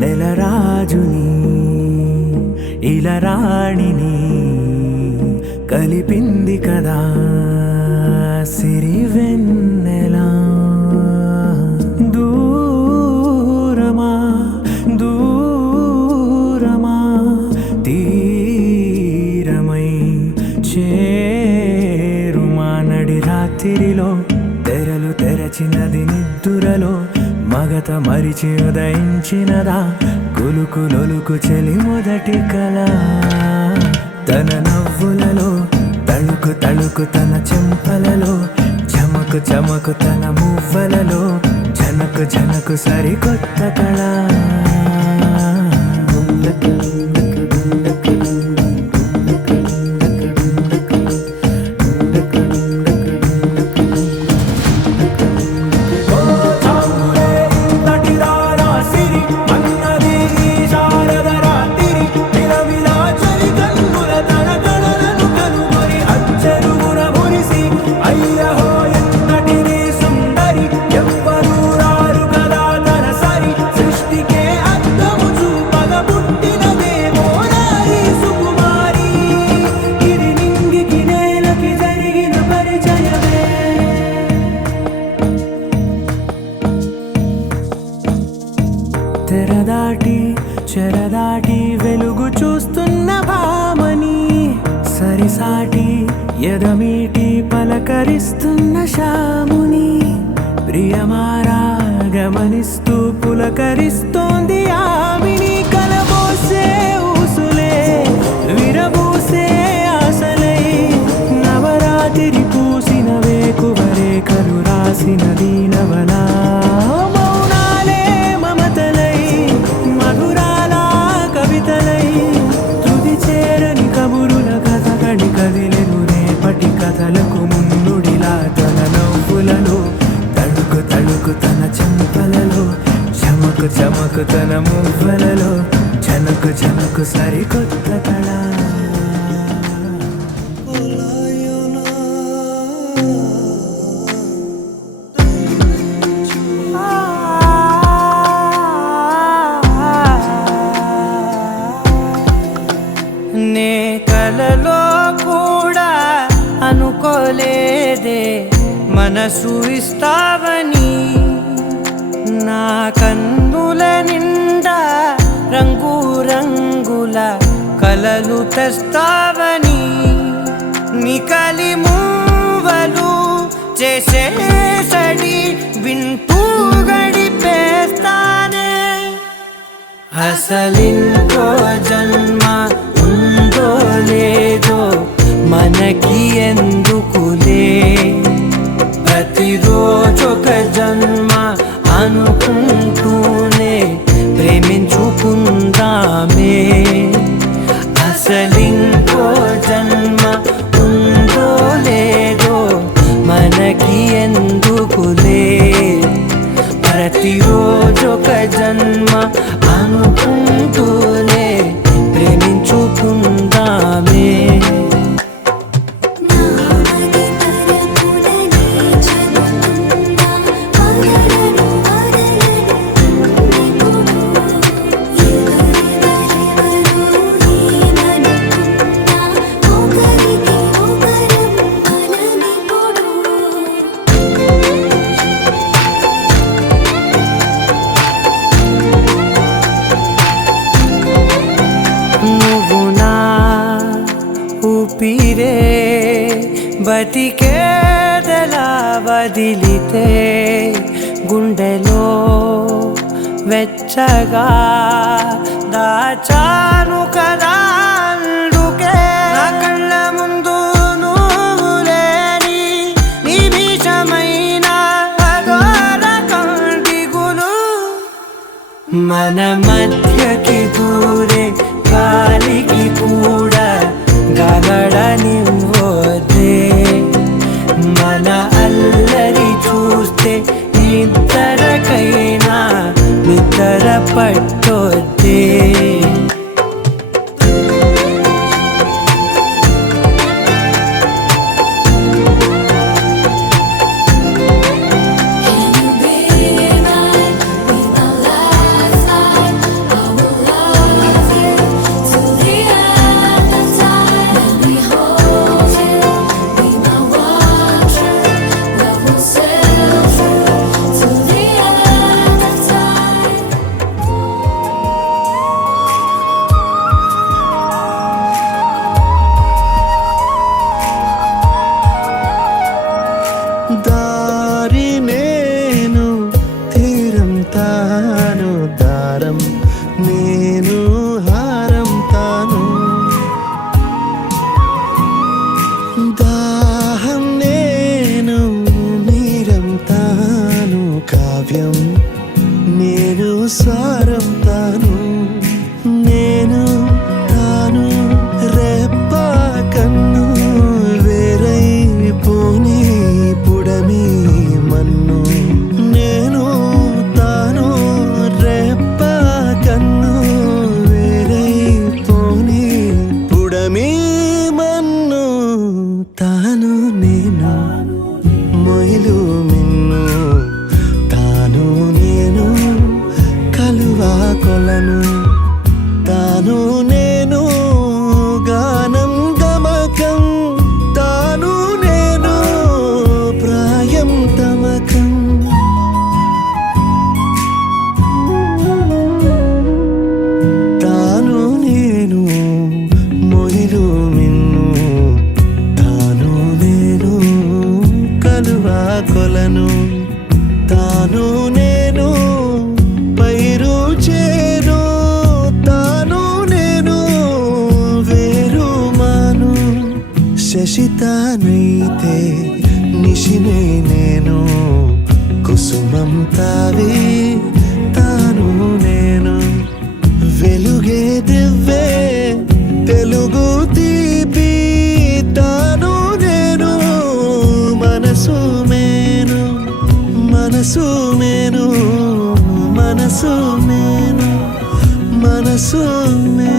నెలరాజుని ఇలరాణిని కలిపింది కదా సిరివెన్నెలా. దూరమా దూరమా తీరమై చేరుమా నడి రాత్రిలో తెరలు తెరచినది నిద్దురలో మగత మరిచి ఉదయించినదా కులుకు లొలుకు చెలి మొదటి కళ. తన నవ్వులలో తళుకు తళుకు తన చెంపలలో చమకు చమకు తన మువ్వలలో జనకు జనకు సరికొత్త కళ. తెరదాటి చెరదాటి వెలుగు చూస్తున్న భామని సరిసాటి ఎదమీటి పలకరిస్తున్న శాముని ప్రియమారా గమనిస్తూ పులకరిస్తోంది ఆమిని. కలబోసే ఊసులే విరబూసే ఆశలై నవరాత్రి పూసిన వేకువరేఖలు రాసిన దీనవలా. కదిలెను రేపటి కథలకు మున్నుడిలా తన నవ్వులలో తళుకు తళుకు తన చెంపలలో చమకు చమకు తన మువ్వలలో జనకు జనకు సరికొత్త కళ. నే కలలో కూడా అనుకోలేదే మనసు ఇస్తావని, నా కన్నుల నిండా రంగు రంగుల కలలు తెస్తావని. నికలి మూవలు చేసేసడి వింటూ గడిపేస్తానే. అసలింకో జన్మ ఉందో లేదో మనకి ఎందుకులే, ప్రతిరోజొక జన్మ అనుకుంటూనే ప్రేమించుకుందామే. అసలింకో జన్మ ఉందో లేదో మనకి ఎందుకులే, ప్రతిరోజొక జన్మ అనుకుంటూనే ప్రేమించుకుందామే. ఊపిరే బతికేదలా వదిలితే గుండెలో వెచ్చగా దాచాను కదా. అందుకే నా కళ్ళ ముందు నువ్వు లేని నిమిషమైన అఘోర కంటిగులు మన మధ్యకి దూరే గాలికి కూడా గగడనివ్వొద్దే. మన అల్లరి చూస్తే నిద్రకైనా నిద్ర పట్టొద్దే. మనసు మేను మనసు మేను మనసు మేను